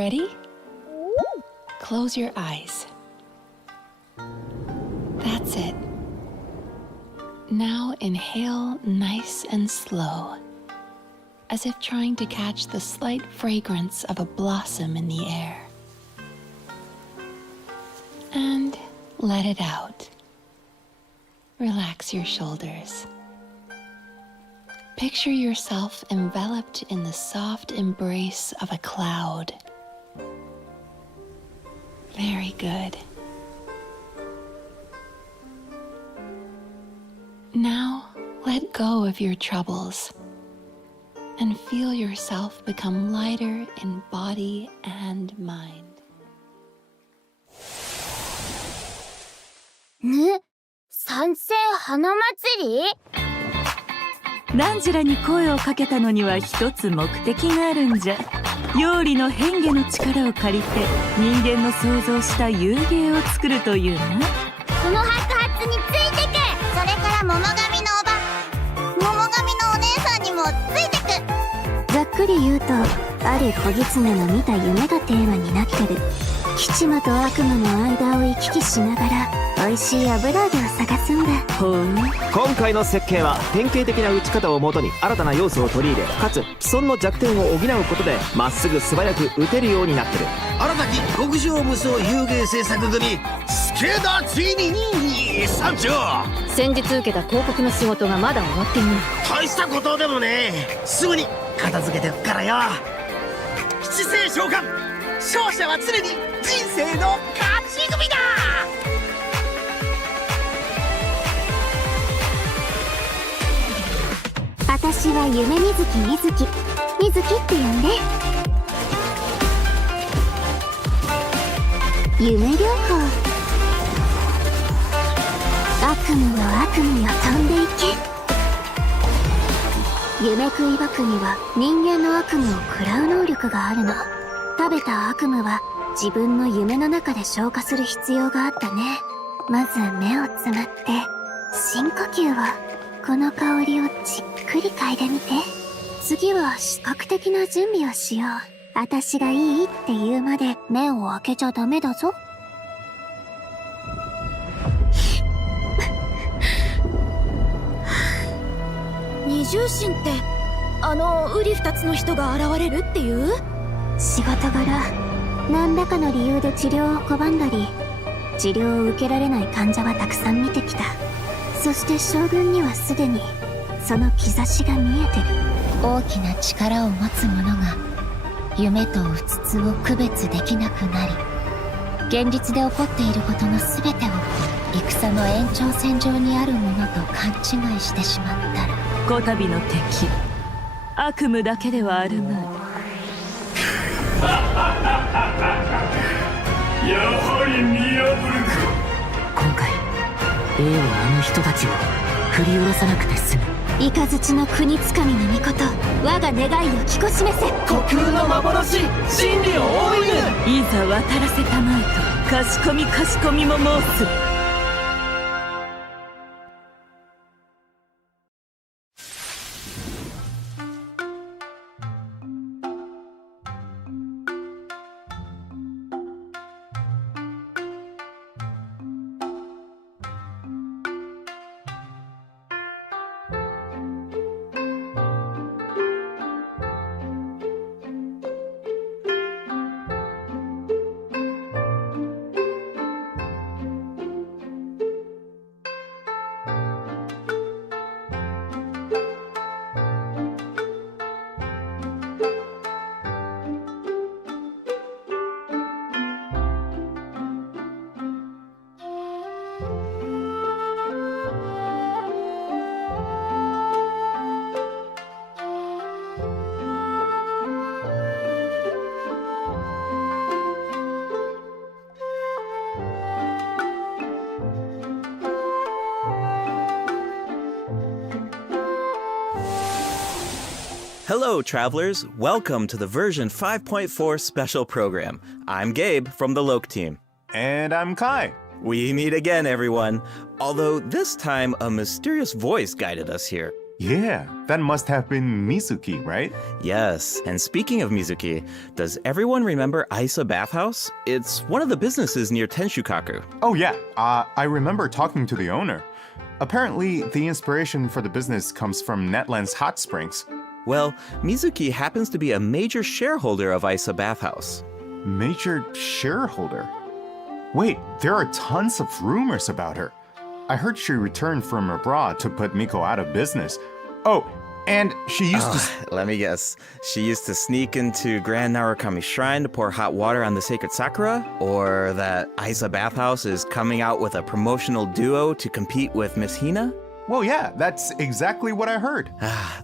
Ready? Close your eyes. That's it. Now inhale nice and slow, as if trying to catch the slight fragrance of a blossom in the air. And let it out. Relax your shoulders. Picture yourself enveloped in the soft embrace of a cloud. Very good. Now, let go of your troubles and feel yourself become lighter in body and mind. 参戦花祭り？ナンジュラに声をかけたのには一つ目的があるんじゃ。妖理の変化の力を借りて人間の想像した遊芸を作るというな。その白髪についてく。それから桃神のお姉さんにもついてく。ざっくり言うと、ある子狐の見た夢がテーマになってる。吉間と悪夢の間を行き来しながら美味しい油揚げを探すんだ。ほう。今回の設計は典型的な打ち方をもとに新たな要素を取り入れ、かつ既存の弱点を補うことでまっすぐ素早く打てるようになってる。新たき極上無双遊芸制作組スケダついに参上。先日受けた広告の仕事がまだ終わっていない。大したことでもねえ。すぐに片付けてくからよ。七星召喚、勝者は常に人生の勝ち組だ。私は夢水木水木って呼んで。夢療法。悪夢よ悪夢よ飛んでいけ。夢食い箱には人間の悪夢を食らう能力があるの。食べた悪夢は自分の夢の中で消化する必要があったね。まず目をつむって深呼吸を。この香りをじっくり嗅いでみて。次は視覚的な準備をしよう。私がいいって言うまで目を開けちゃダメだぞ。二重心ってウリ二つの人が現れるっていう？仕事柄何らかの理由で治療を拒んだり、治療を受けられない患者はたくさん見てきた。そして将軍にはすでにその兆しが見えてる。大きな力を持つ者が夢とうつつを区別できなくなり、現実で起こっていることの全てを戦の延長線上にあるものと勘違いしてしまったら、こたびの敵悪夢だけではあるまい。やはり見破るか。今回Aはあの人たちを振り下ろさなくて済む。雷の国つかみの御事、我が願いを聞こしめせ。虚空の幻、真理を追いぬ。いざ渡らせたまえとかしこみも申す。Hello, travelers. Welcome to the version 5.4 special program. I'm Gabe from the Loke team. And I'm Kai. We meet again, everyone. Although this time a mysterious voice guided us here. Yeah, that must have been Mizuki, right? Yes, and speaking of Mizuki, does everyone remember AisaBathhouse? It's one of the businesses near Tenshukaku. Oh yeah, I remember talking to the owner. Apparently, the inspiration for the business comes from Natlan's hot springs. Well, Mizuki happens to be a major shareholder of AisaBathhouse. Major shareholder? Wait, there are tons of rumors about her. I heard she returned from abroad to put Miko out of business. Oh, and she used to... Let me guess. She used to sneak into Grand Narukami Shrine to pour hot water on the sacred sakura? Or that AisaBathhouse is coming out with a promotional duo to compete with Miss Hina? Well, yeah, that's exactly what I heard.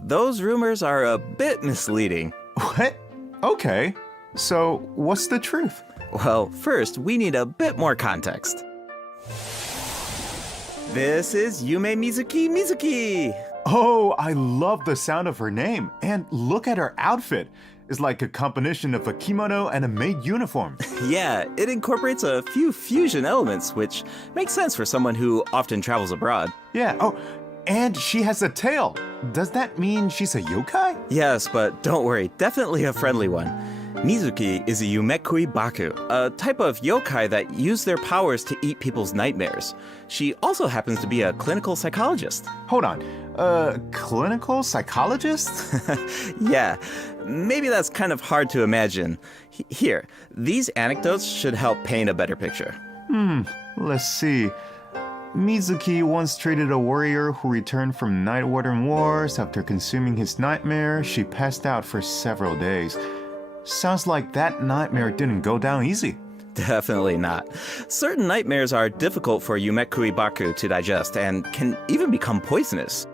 Those rumors are a bit misleading. What? Okay. So, what's the truth? Well, first, we need a bit more context. This is Yumemizuki. Oh, I love the sound of her name. And look at her outfit. It's like a combination of a kimono and a maid uniform. Yeah, it incorporates a few fusion elements, which makes sense for someone who often travels abroad. Yeah, oh, and she has a tail. Does that mean she's a yokai? Yes, but don't worry, definitely a friendly one. Mizuki is a Yumekui Baku, a type of yokai that use their powers to eat people's nightmares. She also happens to be a clinical psychologist. Hold on, clinical psychologist? Yeah, maybe that's kind of hard to imagine. Here, these anecdotes should help paint a better picture. Let's see. Mizuki once treated a warrior who returned from Night Warden Wars. After consuming his nightmare, she passed out for several days. Sounds like that nightmare didn't go down easy. Definitely not. Certain nightmares are difficult for Yumekui Baku to digest and can even become poisonous.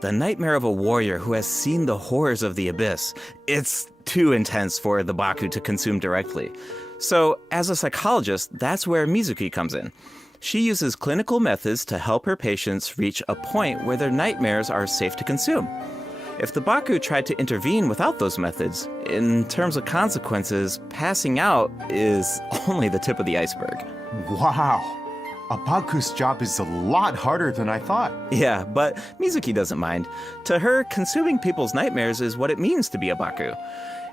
The nightmare of a warrior who has seen the horrors of the abyss, it's too intense for the Baku to consume directly. So, as a psychologist, that's where Mizuki comes in. She uses clinical methods to help her patients reach a point where their nightmares are safe to consume. If the Baku tried to intervene without those methods, in terms of consequences, passing out is only the tip of the iceberg. Wow. A Baku's job is a lot harder than I thought. Yeah, but Mizuki doesn't mind. To her, consuming people's nightmares is what it means to be a Baku.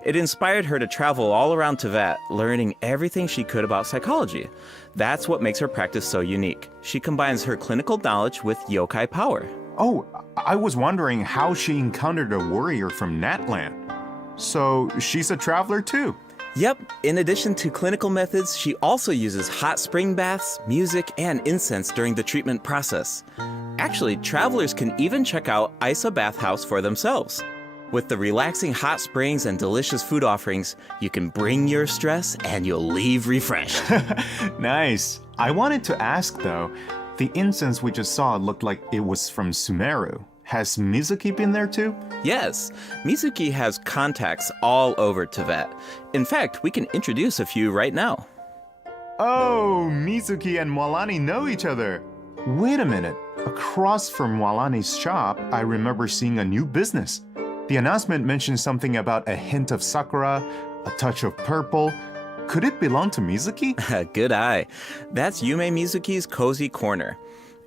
It inspired her to travel all around Teyvat, learning everything she could about psychology. That's what makes her practice so unique. She combines her clinical knowledge with yokai power. Oh, I was wondering how she encountered a warrior from Natlan. So she's a traveler too? Yep, in addition to clinical methods, she also uses hot spring baths, music, and incense during the treatment process. Actually, travelers can even check out AisaBathhouse for themselves. With the relaxing hot springs and delicious food offerings, you can bring your stress and you'll leave refreshed. Nice. I wanted to ask though, the incense we just saw looked like it was from Sumeru. Has Mizuki been there too? Yes, Mizuki has contacts all over Teyvat. In fact, we can introduce a few right now. Oh, Mizuki and Mwalani know each other. Wait a minute. Across from Mwalani's shop, I remember seeing a new business. The announcement mentioned something about a hint of sakura, a touch of purple. Could it belong to Mizuki? Good eye. That's Yumemizuki's Cozy Corner.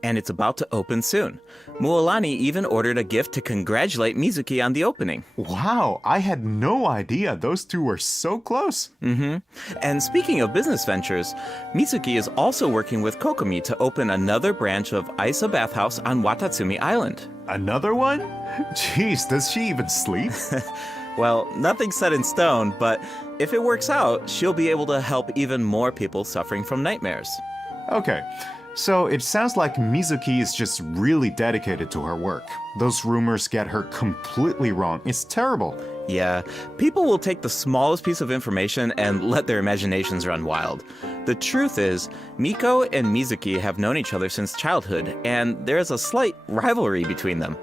And it's about to open soon. Mualani even ordered a gift to congratulate Mizuki on the opening. Wow, I had no idea those two were so close. And speaking of business ventures, Mizuki is also working with Kokomi to open another branch of AisaBathhouse on Watatsumi Island. Another one? Jeez, does she even sleep? Well, nothing's set in stone, but if it works out, she'll be able to help even more people suffering from nightmares. Okay. So it sounds like Mizuki is just really dedicated to her work. Those rumors get her completely wrong. It's terrible. Yeah, people will take the smallest piece of information and let their imaginations run wild. The truth is, Miko and Mizuki have known each other since childhood, and there's a slight rivalry between them.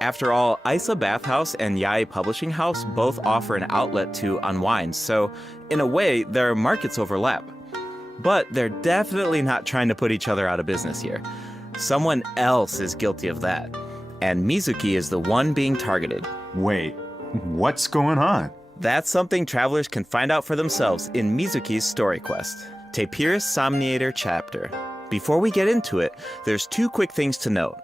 After all, AisaBathhouse and Yae Publishing House both offer an outlet to unwind, so in a way, their markets overlap. But they're definitely not trying to put each other out of business here. Someone else is guilty of that. And Mizuki is the one being targeted. Wait, what's going on? That's something travelers can find out for themselves in Mizuki's story quest, Tapirus Somniator chapter. Before we get into it, there's two quick things to note.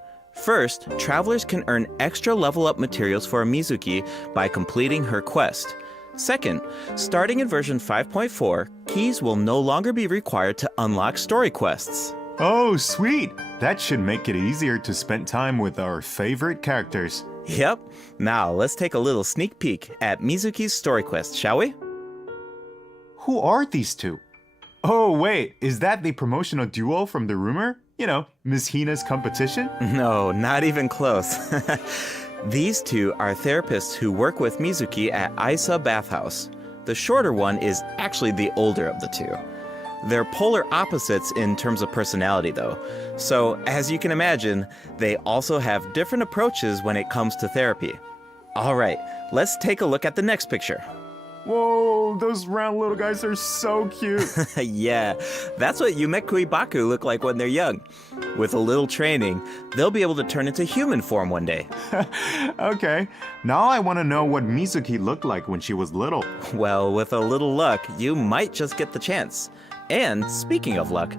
First, travelers can earn extra level up materials for Mizuki by completing her quest. Second, starting in version 5.4, keys will no longer be required to unlock story quests. Oh, sweet! That should make it easier to spend time with our favorite characters. Yep. Now, let's take a little sneak peek at Mizuki's story quest, shall we? Who are these two? Oh, wait, is that the promotional duo from the rumor? You know, Ms. Hina's competition? No, not even close. These two are therapists who work with Mizuki at AisaBathhouse. The shorter one is actually the older of the two. They're polar opposites in terms of personality, though. So, as you can imagine, they also have different approaches when it comes to therapy. All right, let's take a look at the next picture. Whoa, those round little guys are so cute. Yeah, that's what Yumekuibaku look like when they're young. With a little training, they'll be able to turn into human form one day. Okay, now I want to know what Mizuki looked like when she was little. Well, with a little luck, you might just get the chance. And speaking of luck,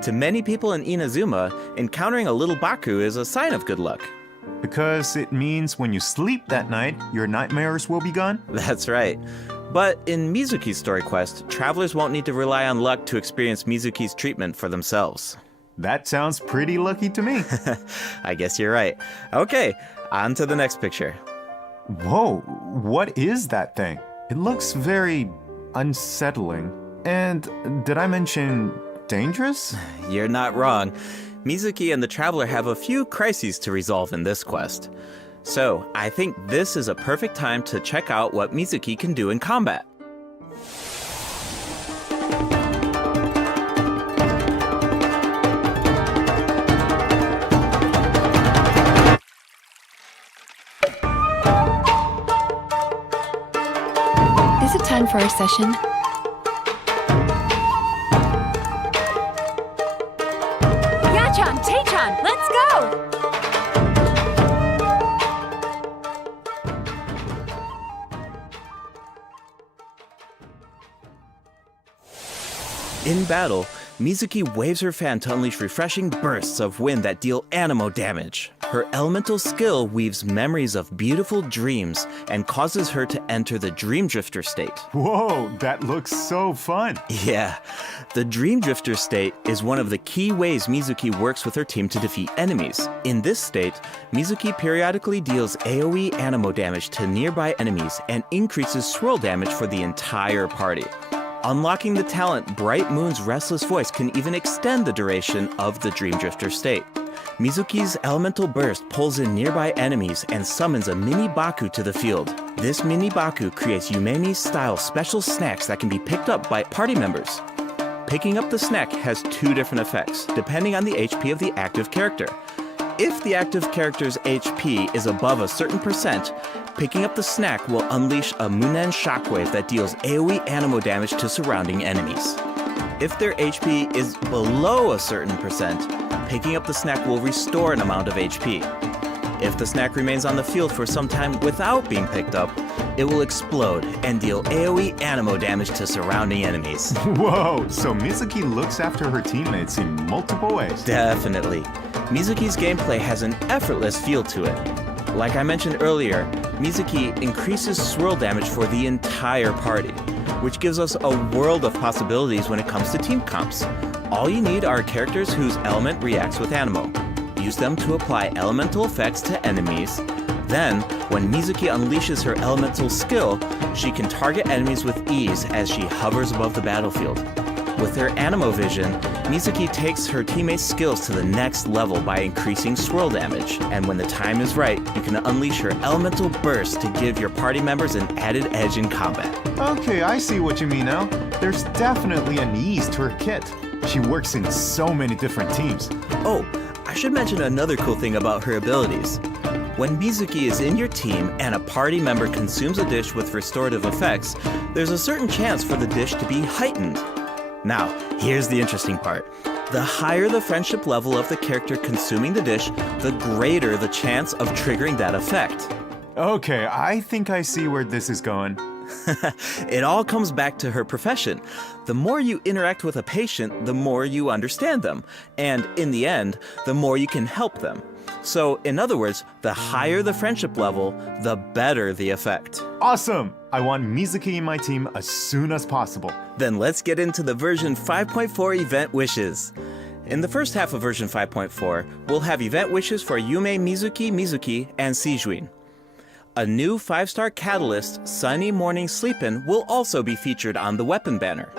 to many people in Inazuma, encountering a little Baku is a sign of good luck. Because it means when you sleep that night, your nightmares will be gone? That's right. But in Mizuki's story quest, travelers won't need to rely on luck to experience Mizuki's treatment for themselves. That sounds pretty lucky to me. I guess you're right. Okay, on to the next picture. Whoa, what is that thing? It looks very unsettling. And did I mention dangerous? You're not wrong. Mizuki and the traveler have a few crises to resolve in this quest. So, I think this is a perfect time to check out what Mizuki can do in combat. Is it time for our session? Yachan, Taechan, let's go! In battle, Mizuki waves her fan to unleash refreshing bursts of wind that deal anemo damage. Her elemental skill weaves memories of beautiful dreams and causes her to enter the Dream Drifter state. Whoa, that looks so fun. Yeah, the Dream Drifter state is one of the key ways Mizuki works with her team to defeat enemies. In this state, Mizuki periodically deals AoE anemo damage to nearby enemies and increases swirl damage for the entire party. Unlocking the talent Bright Moon's Restless Voice can even extend the duration of the Dream Drifter state. Mizuki's elemental burst pulls in nearby enemies and summons a mini Baku to the field. This mini Baku creates Yumemi-style special snacks that can be picked up by party members. Picking up the snack has two different effects, depending on the HP of the active character. If the active character's HP is above a certain percent, picking up the snack will unleash a Munen shockwave that deals AoE anemo damage to surrounding enemies. If their HP is below a certain percent, picking up the snack will restore an amount of HP. If the snack remains on the field for some time without being picked up, it will explode and deal AoE anemo damage to surrounding enemies. Whoa, so Mizuki looks after her teammates in multiple ways. Definitely. Mizuki's gameplay has an effortless feel to it. Like I mentioned earlier, Mizuki increases swirl damage for the entire party, which gives us a world of possibilities when it comes to team comps. All you need are characters whose element reacts with anemo. Use them to apply elemental effects to enemies. Then, when Mizuki unleashes her elemental skill, she can target enemies with ease as she hovers above the battlefield. With her anemo vision, Mizuki takes her teammates' skills to the next level by increasing swirl damage. And when the time is right, you can unleash her elemental burst to give your party members an added edge in combat. Okay, I see what you mean now. There's definitely an ease to her kit. She works in so many different teams. Oh, I should mention another cool thing about her abilities. When Mizuki is in your team and a party member consumes a dish with restorative effects, there's a certain chance for the dish to be heightened. Now, here's the interesting part. The higher the friendship level of the character consuming the dish, the greater the chance of triggering that effect. Okay, I think I see where this is going. It all comes back to her profession. The more you interact with a patient, the more you understand them. And in the end, the more you can help them. So, in other words, the higher the friendship level, the better the effect. Awesome! I want Mizuki in my team as soon as possible. Then let's get into the version 5.4 event wishes. In the first half of version 5.4, we'll have event wishes for Yumemizuki, and Sijuin. A new 5-star catalyst, Sunny Morning Sleepin', will also be featured on the weapon banner.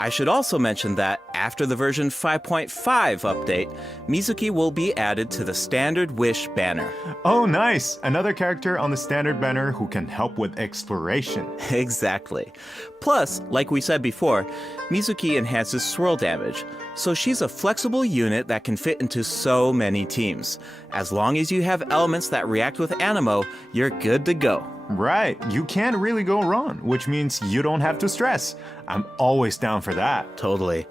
I should also mention that after the version 5.5 update, Mizuki will be added to the standard wish banner. Oh, nice! Another character on the standard banner who can help with exploration. Exactly. Plus, like we said before, Mizuki enhances swirl damage, so she's a flexible unit that can fit into so many teams. As long as you have elements that react with Animo, you're good to go. Right, you can't really go wrong, which means you don't have to stress. I'm always down for that. Totally.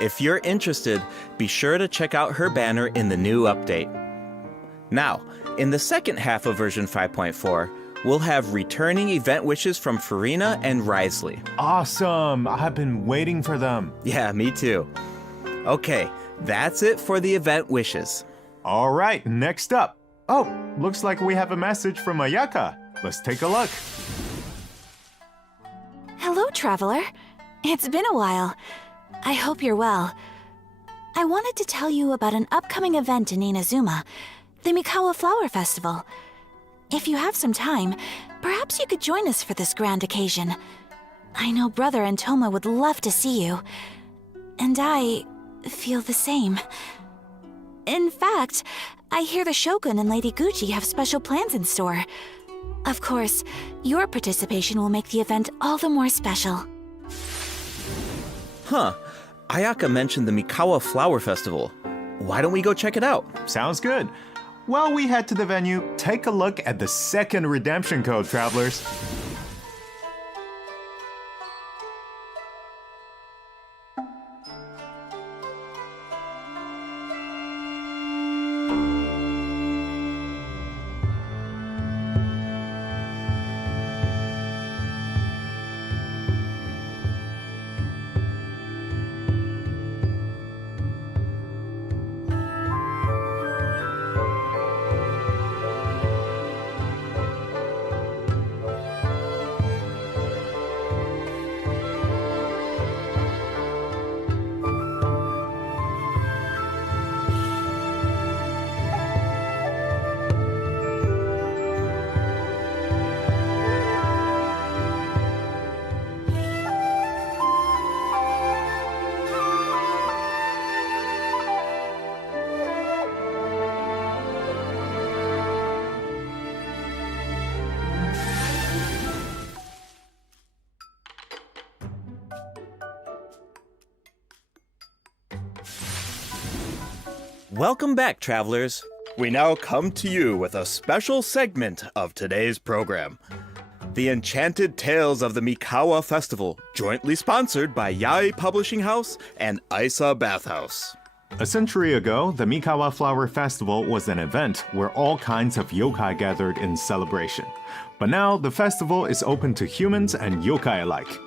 If you're interested, be sure to check out her banner in the new update. Now, in the second half of version 5.4, we'll have returning event wishes from Farina and Wriothesley. Awesome! I've been waiting for them. Yeah, me too. Okay, that's it for the event wishes. All right, next up. Oh, looks like we have a message from Ayaka. Let's take a look. Hello, Traveler. It's been a while. I hope you're well. I wanted to tell you about an upcoming event in Inazuma, the Mikawa Flower Festival. If you have some time, perhaps you could join us for this grand occasion. I know Brother and Toma would love to see you. And I feel the same. In fact, I hear the Shogun and Lady Gucci have special plans in store. Of course, your participation will make the event all the more special. Huh. Ayaka mentioned the Mikawa Flower Festival. Why don't we go check it out? Sounds good. While we head to the venue, take a look at the second redemption code, travelers. Welcome back, travelers. We now come to you with a special segment of today's program. The Enchanted Tales of the Mikawa Festival, jointly sponsored by Yae Publishing House and AisaBathhouse. A century ago, the Mikawa Flower Festival was an event where all kinds of yokai gathered in celebration. But now, the festival is open to humans and yokai alike.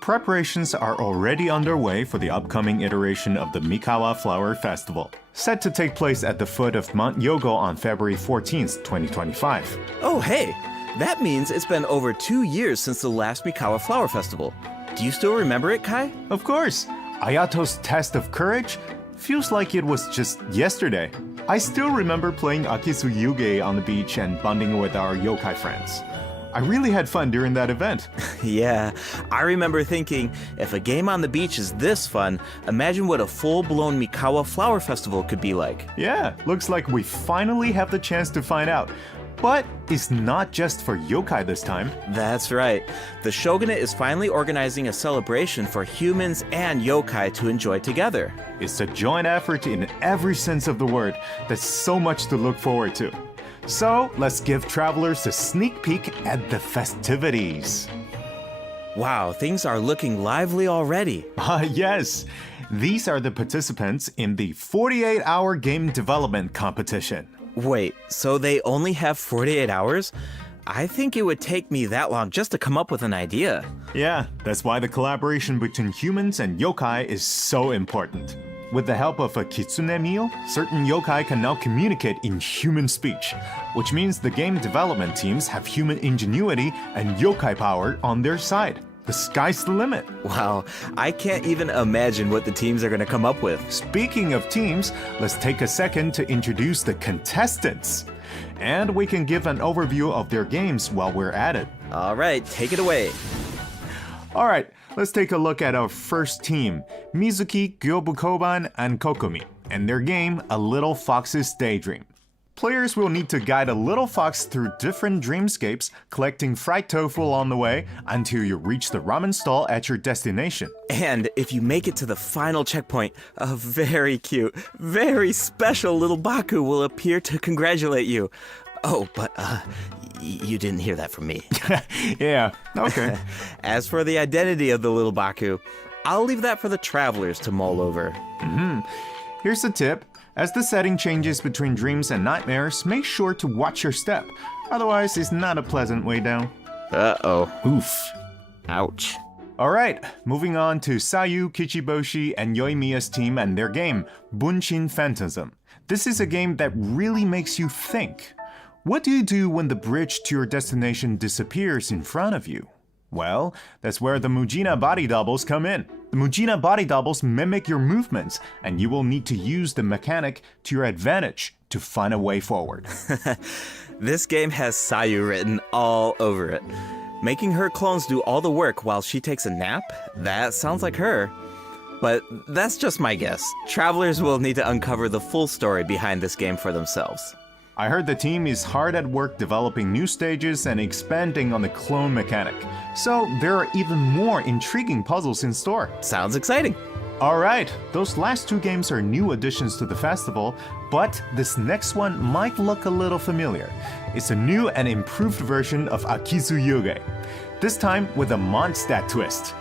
Preparations are already underway for the upcoming iteration of the Mikawa Flower Festival, set to take place at the foot of Mount Yogo on February 14th, 2025. Oh, hey! That means it's been over 2 years since the last Mikawa Flower Festival. Do you still remember it, Kai? Of course! Ayato's test of courage feels like it was just yesterday. I still remember playing Akisu Yuge on the beach and bonding with our yokai friends. I really had fun during that event. Yeah, I remember thinking, if a game on the beach is this fun, imagine what a full-blown Mikawa Flower Festival could be like. Yeah, looks like we finally have the chance to find out. But it's not just for yokai this time. That's right. The Shogunate is finally organizing a celebration for humans and yokai to enjoy together. It's a joint effort in every sense of the word. There's so much to look forward to. So, let's give travelers a sneak peek at the festivities. Wow, things are looking lively already. Yes. These are the participants in the 48-hour game development competition. Wait, so they only have 48 hours? I think it would take me that long just to come up with an idea. Yeah, that's why the collaboration between humans and yokai is so important. With the help of a kitsune meal, certain yokai can now communicate in human speech, which means the game development teams have human ingenuity and yokai power on their side. The sky's the limit. Wow, I can't even imagine what the teams are going to come up with. Speaking of teams, let's take a second to introduce the contestants. And we can give an overview of their games while we're at it. All right, take it away. All right, let's take a look at our first team, Mizuki, Gyobukoban, and Kokomi, and their game, A Little Fox's Daydream. Players will need to guide a little fox through different dreamscapes, collecting fried tofu on the way until you reach the ramen stall at your destination. And if you make it to the final checkpoint, a very cute, very special little Baku will appear to congratulate you. Oh, but you didn't hear that from me. Yeah, okay. As for the identity of the little Baku, I'll leave that for the travelers to mull over. Here's the tip. As the setting changes between dreams and nightmares, make sure to watch your step. Otherwise, it's not a pleasant way down. Uh-oh. Oof. Ouch. Alright, moving on to Sayu, Kichiboshi, and Yoimiya's team and their game, Bunshin Phantasm. This is a game that really makes you think. What do you do when the bridge to your destination disappears in front of you? Well, that's where the Mujina body doubles come in. The Mujina body doubles mimic your movements, and you will need to use the mechanic to your advantage to find a way forward. This game has Sayu written all over it. Making her clones do all the work while she takes a nap? That sounds like her. But that's just my guess. Travelers will need to uncover the full story behind this game for themselves. I heard the team is hard at work developing new stages and expanding on the clone mechanic. So there are even more intriguing puzzles in store. Sounds exciting. Alright, those last two games are new additions to the festival, but this next one might look a little familiar. It's a new and improved version of Akitsu Yuge, this time with a Mondstadt twist.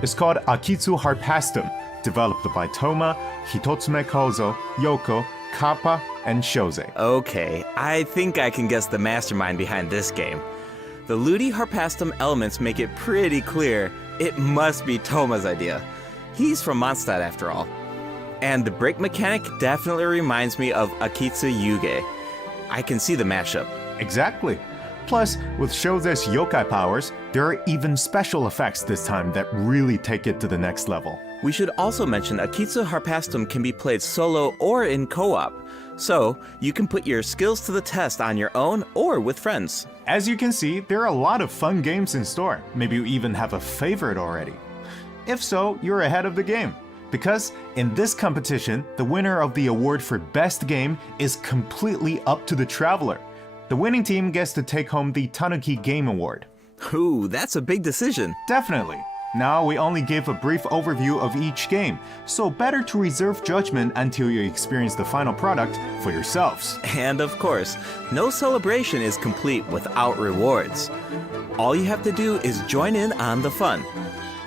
It's called Akitsu Harpastum, developed by Toma, Hitotsume Kozo, Yoko, Kappa, and Shoze. Okay, I think I can guess the mastermind behind this game. The Ludi Harpastum elements make it pretty clear it must be Toma's idea. He's from Mondstadt after all. And the break mechanic definitely reminds me of Akitsu Yuge. I can see the mashup. Exactly. Plus, with Shoze's yokai powers, there are even special effects this time that really take it to the next level. We should also mention Akitsu Harpastum can be played solo or in co-op, so you can put your skills to the test on your own or with friends. As you can see, there are a lot of fun games in store. Maybe you even have a favorite already. If so, you're ahead of the game. Because in this competition, the winner of the award for Best Game is completely up to the traveler. The winning team gets to take home the Tanuki Game Award. Ooh, that's a big decision. Definitely. Now we only gave a brief overview of each game, so better to reserve judgment until you experience the final product for yourselves. And of course, no celebration is complete without rewards. All you have to do is join in on the fun.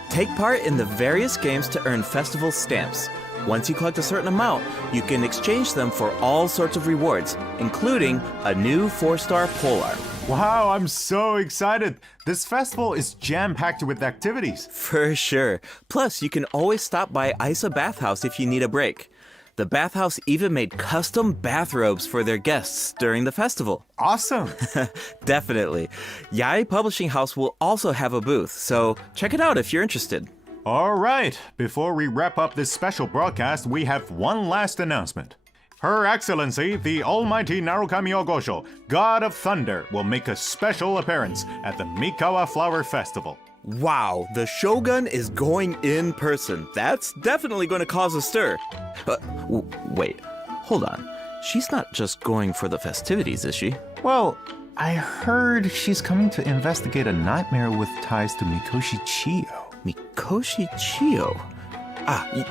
Take part in the various games to earn festival stamps. Once you collect a certain amount, you can exchange them for all sorts of rewards, including a new 4-star Polar. Wow, I'm so excited! This festival is jam-packed with activities. For sure. Plus, you can always stop by AisaBathhouse if you need a break. The bathhouse even made custom bathrobes for their guests during the festival. Awesome! Definitely. Yae Publishing House will also have a booth, so check it out if you're interested. Alright, before we wrap up this special broadcast, we have one last announcement. Her Excellency, the Almighty Narukami Ogosho, God of Thunder, will make a special appearance at the Mikawa Flower Festival. Wow, the Shogun is going in person. That's definitely going to cause a stir. Wait, hold on. She's not just going for the festivities, is she? Well, I heard she's coming to investigate a nightmare with ties to Mikoshi Chiyo. Mikoshi Chiyo?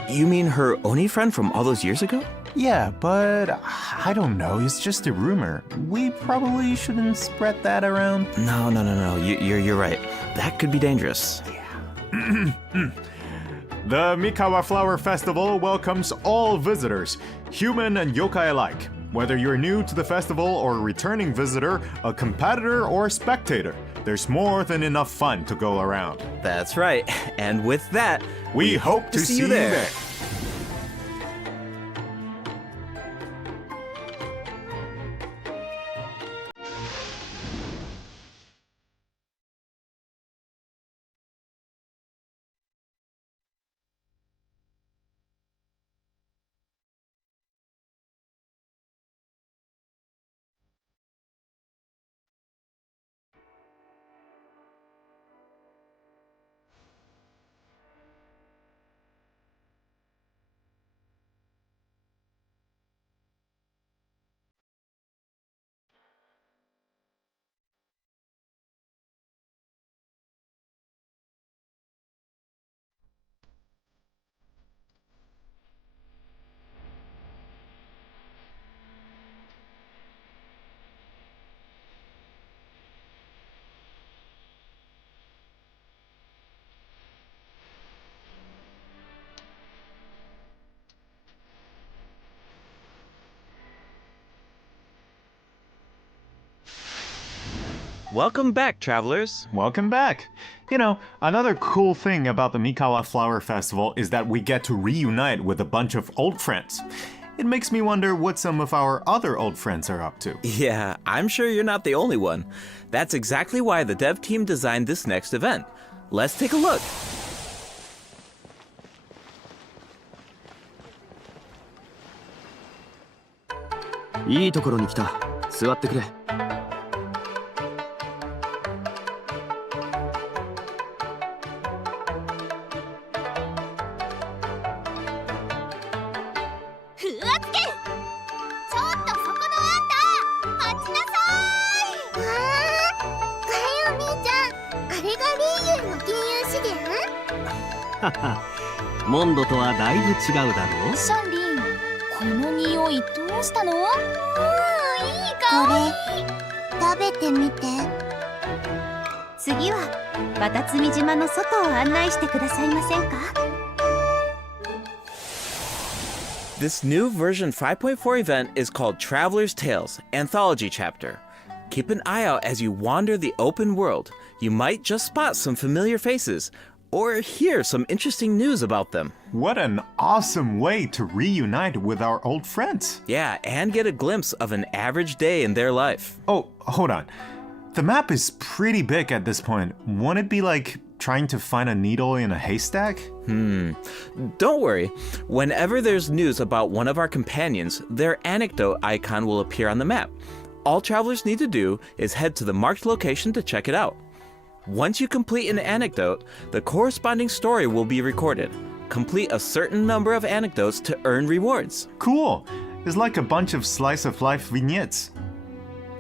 You mean her Oni friend from all those years ago? Yeah, but I don't know. It's just a rumor. We probably shouldn't spread that around. No. You're right. That could be dangerous. Yeah. The Mikawa Flower Festival welcomes all visitors, human and yokai alike. Whether you're new to the festival or a returning visitor, a competitor or a spectator, there's more than enough fun to go around. That's right. And with that, we hope to see you there. Welcome back, travelers. Welcome back. You know, another cool thing about the Mikawa Flower Festival is that we get to reunite with a bunch of old friends. It makes me wonder what some of our other old friends are up to. Yeah, I'm sure you're not the only one. That's exactly why the dev team designed this next event. Let's take a look.いいところに来た。座ってくれ。モンドとはだいぶ違うだろう。シャンリン、この匂いどうしたの？いい香り。これ食べてみて。次はバタツミ島の外を案内してくださいませんか？ This new version 5.4 event is called Traveler's Tales Anthology Chapter. Keep an eye out as you wander the open world. You might just spot some familiar faces, or hear some interesting news about them. What an awesome way to reunite with our old friends. Yeah, and get a glimpse of an average day in their life. Oh, hold on. The map is pretty big at this point. Won't it be like trying to find a needle in a haystack? Don't worry. Whenever there's news about one of our companions, their anecdote icon will appear on the map. All travelers need to do is head to the marked location to check it out. Once you complete an anecdote, the corresponding story will be recorded. Complete a certain number of anecdotes to earn rewards. Cool. It's like a bunch of slice of life vignettes.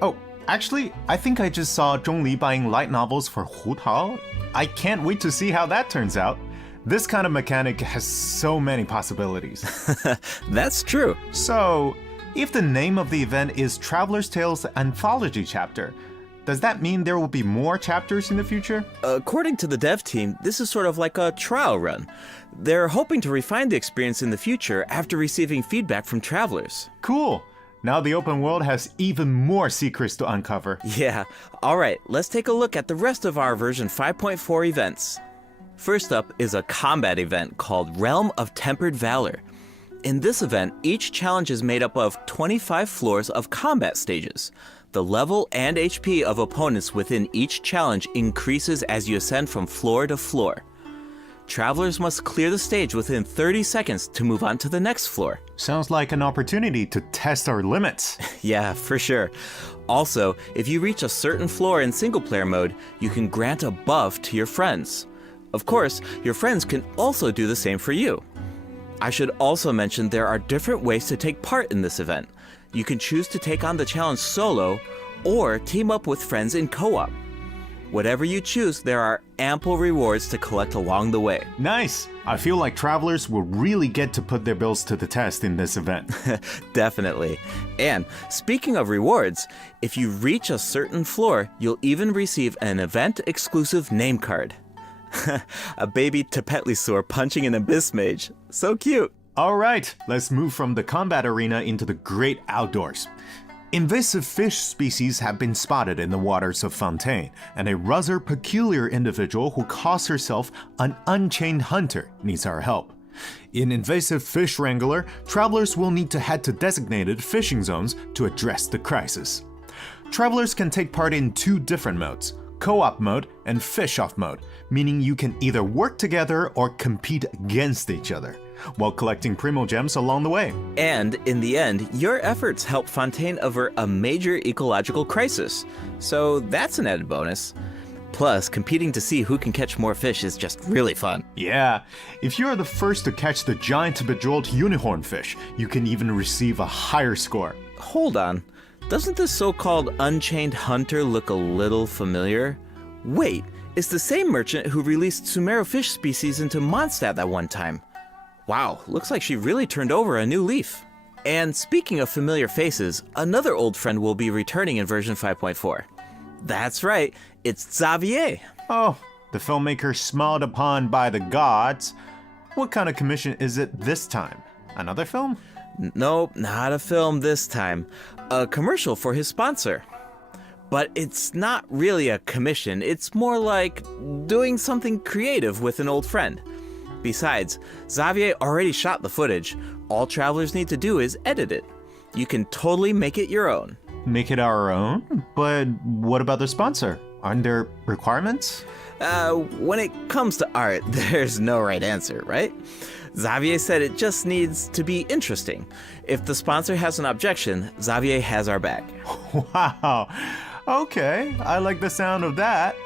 Oh, actually, I think I just saw Zhongli buying light novels for Hu Tao. I can't wait to see how that turns out. This kind of mechanic has so many possibilities. That's true. So, if the name of the event is Traveler's Tales Anthology Chapter, does that mean there will be more chapters in the future? According to the dev team, this is sort of like a trial run. They're hoping to refine the experience in the future after receiving feedback from travelers. Cool. Now the open world has even more secrets to uncover. Yeah. Alright, let's take a look at the rest of our version 5.4 events. First up is a combat event called Realm of Tempered Valor. In this event, each challenge is made up of 25 floors of combat stages. The level and HP of opponents within each challenge increases as you ascend from floor to floor. Travelers must clear the stage within 30 seconds to move on to the next floor. Sounds like an opportunity to test our limits. Yeah, for sure. Also, if you reach a certain floor in single-player mode, you can grant a buff to your friends. Of course, your friends can also do the same for you. I should also mention there are different ways to take part in this event. You can choose to take on the challenge solo, or team up with friends in co-op. Whatever you choose, there are ample rewards to collect along the way. Nice! I feel like travelers will really get to put their bills to the test in this event. Definitely. And speaking of rewards, if you reach a certain floor, you'll even receive an event-exclusive name card. A baby Tepetlisaur punching an Abyss Mage. So cute. Alright, let's move from the combat arena into the great outdoors. Invasive fish species have been spotted in the waters of Fontaine, and a rather peculiar individual who calls herself an unchained hunter needs our help. In Invasive Fish Wrangler, travelers will need to head to designated fishing zones to address the crisis. Travelers can take part in two different modes, co-op mode and fish-off mode, meaning you can either work together or compete against each other, while collecting Primogems along the way. And in the end, your efforts help Fontaine avert a major ecological crisis, so that's an added bonus. Plus, competing to see who can catch more fish is just really fun. Yeah, if you are the first to catch the giant bejeweled unicorn fish, you can even receive a higher score. Hold on, doesn't this so-called Unchained Hunter look a little familiar? Wait, it's the same merchant who released Sumero fish species into Mondstadt that one time. Wow, looks like she really turned over a new leaf. And speaking of familiar faces, another old friend will be returning in version 5.4. That's right, it's Xavier. Oh, the filmmaker smiled upon by the gods. What kind of commission is it this time? Another film? Nope, not a film this time. A commercial for his sponsor. But it's not really a commission, it's more like doing something creative with an old friend. Besides, Xavier already shot the footage. All travelers need to do is edit it. You can totally make it your own. Make it our own? But what about the sponsor? Aren't there requirements? When it comes to art, there's no right answer, right? Xavier said it just needs to be interesting. If the sponsor has an objection, Xavier has our back. Wow. Okay, I like the sound of that.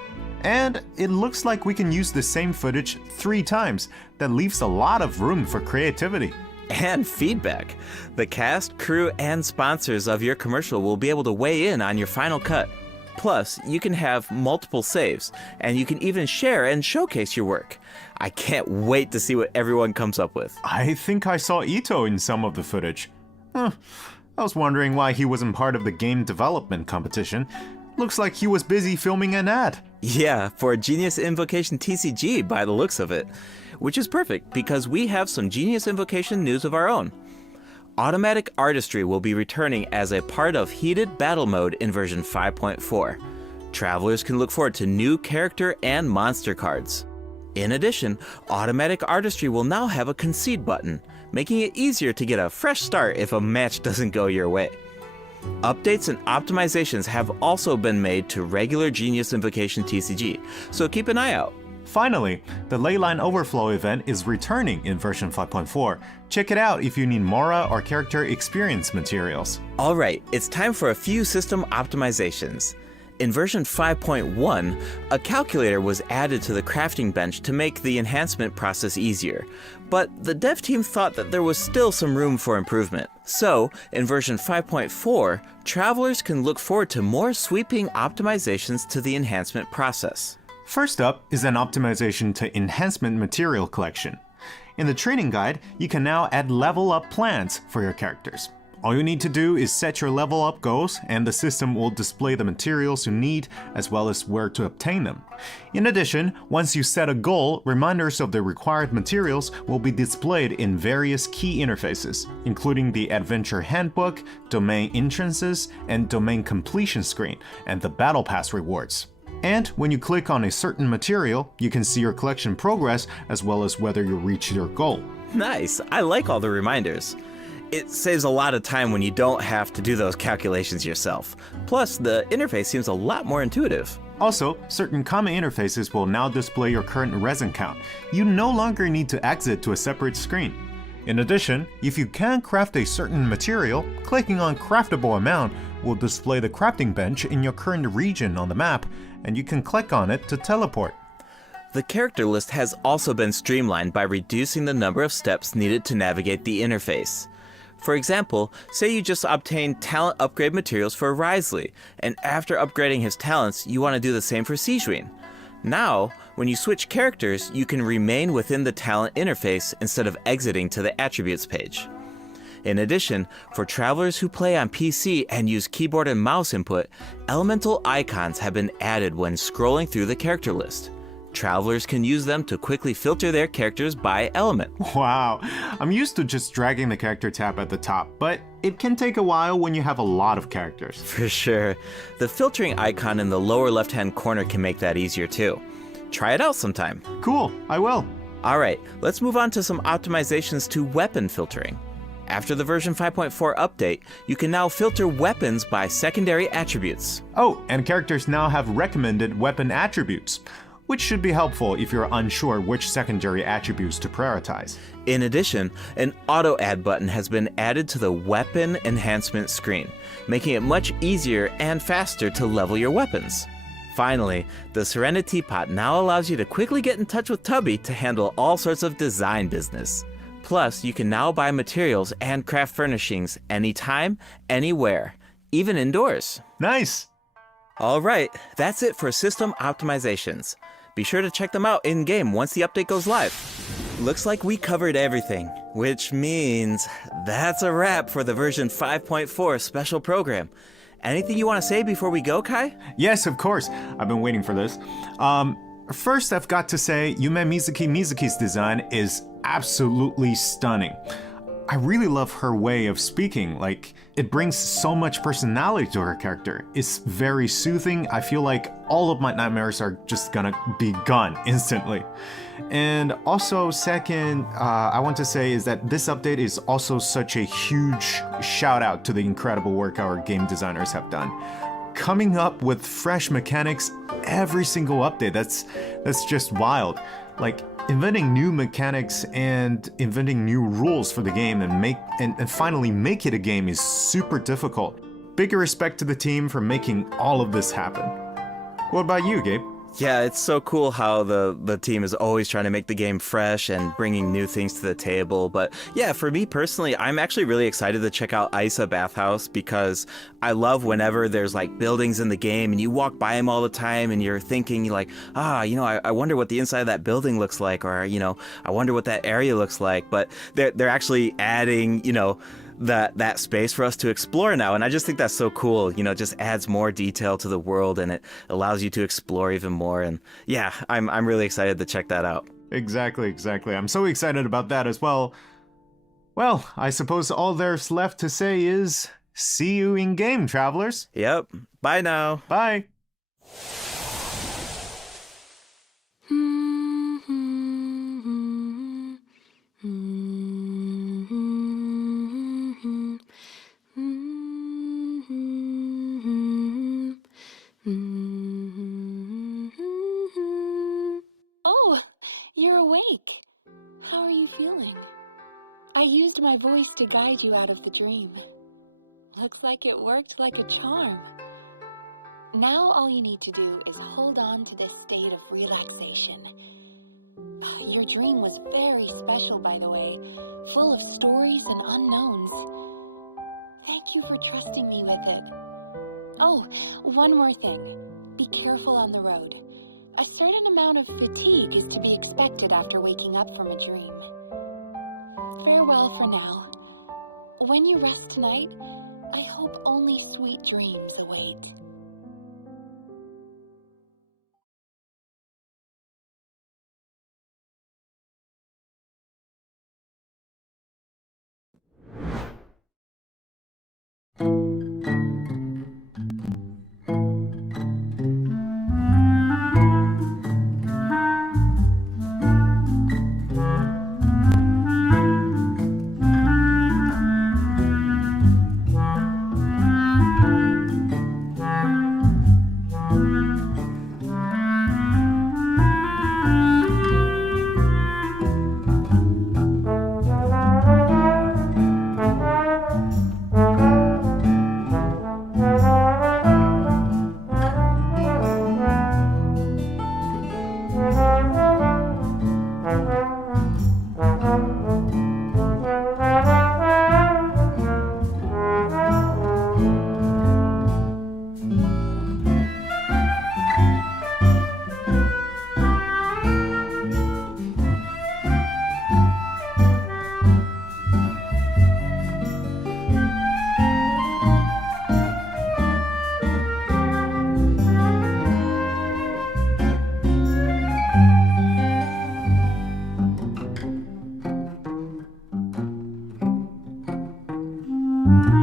And it looks like we can use the same footage 3 times. That leaves a lot of room for creativity. And feedback. The cast, crew, and sponsors of your commercial will be able to weigh in on your final cut. Plus, you can have multiple saves, and you can even share and showcase your work. I can't wait to see what everyone comes up with. I think I saw Ito in some of the footage. I was wondering why he wasn't part of the game development competition. Looks like he was busy filming an ad. Yeah, for Genius Invocation TCG by the looks of it. Which is perfect, because we have some Genius Invocation news of our own. Automatic Artistry will be returning as a part of Heated Battle Mode in version 5.4. Travelers can look forward to new character and monster cards. In addition, Automatic Artistry will now have a concede button, making it easier to get a fresh start if a match doesn't go your way. Updates and optimizations have also been made to regular Genius Invocation TCG, so keep an eye out. Finally, the Leyline Overflow event is returning in version 5.4. Check it out if you need Mora or character experience materials. Alright, it's time for a few system optimizations. In version 5.1, a calculator was added to the crafting bench to make the enhancement process easier, but the dev team thought that there was still some room for improvement. So, in version 5.4, travelers can look forward to more sweeping optimizations to the enhancement process. First up is an optimization to enhancement material collection. In the training guide, you can now add level up plans for your characters. All you need to do is set your level up goals, and the system will display the materials you need as well as where to obtain them. In addition, once you set a goal, reminders of the required materials will be displayed in various key interfaces, including the Adventure Handbook, Domain Entrances, and Domain Completion screen, and the Battle Pass rewards. And when you click on a certain material, you can see your collection progress as well as whether you reach your goal. Nice, I like all the reminders. It saves a lot of time when you don't have to do those calculations yourself. Plus, the interface seems a lot more intuitive. Also, certain common interfaces will now display your current resin count. You no longer need to exit to a separate screen. In addition, if you can craft a certain material, clicking on Craftable Amount will display the crafting bench in your current region on the map, and you can click on it to teleport. The character list has also been streamlined by reducing the number of steps needed to navigate the interface. For example, say you just obtained talent upgrade materials for Wriothesley, and after upgrading his talents, you want to do the same for Sijuin. Now, when you switch characters, you can remain within the talent interface instead of exiting to the attributes page. In addition, for travelers who play on PC and use keyboard and mouse input, elemental icons have been added when scrolling through the character list. Travelers can use them to quickly filter their characters by element. Wow, I'm used to just dragging the character tab at the top, but it can take a while when you have a lot of characters. For sure. The filtering icon in the lower left-hand corner can make that easier too. Try it out sometime. Cool, I will. Alright, let's move on to some optimizations to weapon filtering. After the version 5.4 update, you can now filter weapons by secondary attributes. Oh, and characters now have recommended weapon attributes, which should be helpful if you're unsure which secondary attributes to prioritize. In addition, an auto-add button has been added to the weapon enhancement screen, making it much easier and faster to level your weapons. Finally, the Serenity Pot now allows you to quickly get in touch with Tubby to handle all sorts of design business. Plus, you can now buy materials and craft furnishings anytime, anywhere, even indoors. Nice! Alright, that's it for system optimizations. Be sure to check them out in-game once the update goes live. Looks like we covered everything, which means that's a wrap for the version 5.4 special program. Anything you want to say before we go, Kai? Yes, of course. I've been waiting for this. First, I've got to say, Yumemizuki's design is absolutely stunning. I really love her way of speaking. Like, it brings so much personality to her character. It's very soothing. I feel like all of my nightmares are just gonna be gone instantly. And also, second, I want to say is that this update is also such a huge shout out to the incredible work our game designers have done. Coming up with fresh mechanics every single update, that's just wild. Like, inventing new mechanics and inventing new rules for the game and finally make it a game is super difficult. Big respect to the team for making all of this happen. What about you, Gabe? Yeah, it's so cool how the team is always trying to make the game fresh and bringing new things to the table. But yeah, for me personally, I'm actually really excited to check out Aisabathhouse because I love whenever there's like buildings in the game and you walk by them all the time and you're thinking like, I wonder what the inside of that building looks like, or, I wonder what that area looks like. But they're actually adding, that space for us to explore now, and I just think that's so cool. Just adds more detail to the world and it allows you to explore even more. And yeah, I'm really excited to check that out. Exactly. I'm so excited about that as well. Well, I suppose all there's left to say is see you in game, travelers. Yep. Bye now. Bye. Oh, you're awake. How are you feeling? I used my voice to guide you out of the dream. Looks like it worked like a charm. Now all you need to do is hold on to this state of relaxation. Your dream was very special, by the way, full of stories and unknowns. Thank you for trusting me with it. Oh, one more thing. Be careful on the road. A certain amount of fatigue is to be expected after waking up from a dream. Farewell for now. When you rest tonight, I hope only sweet dreams await.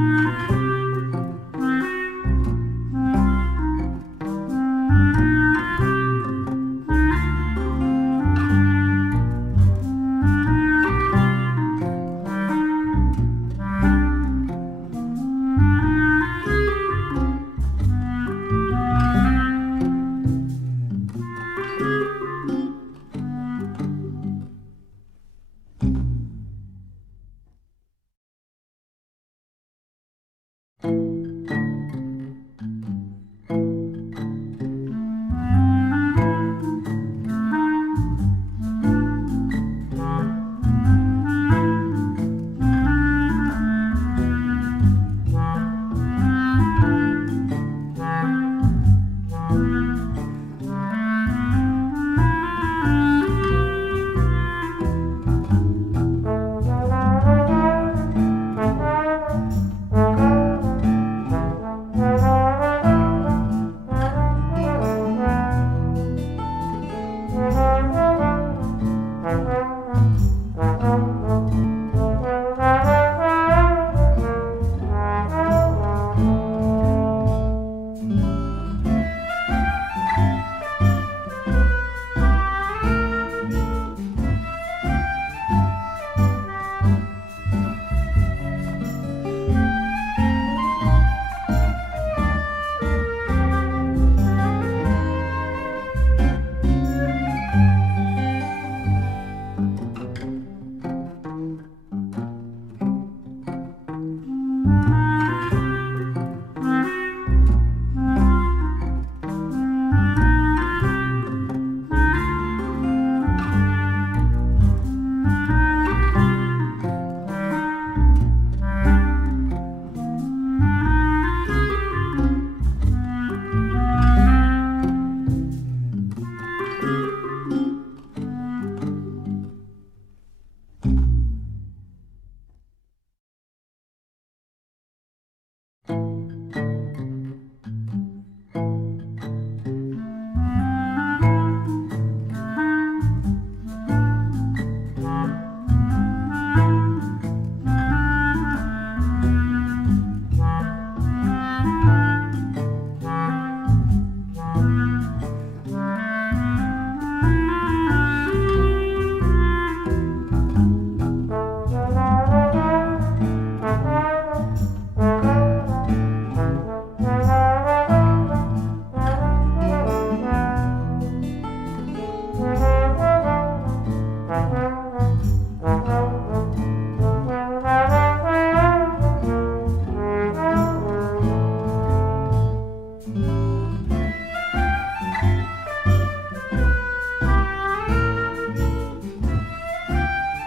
「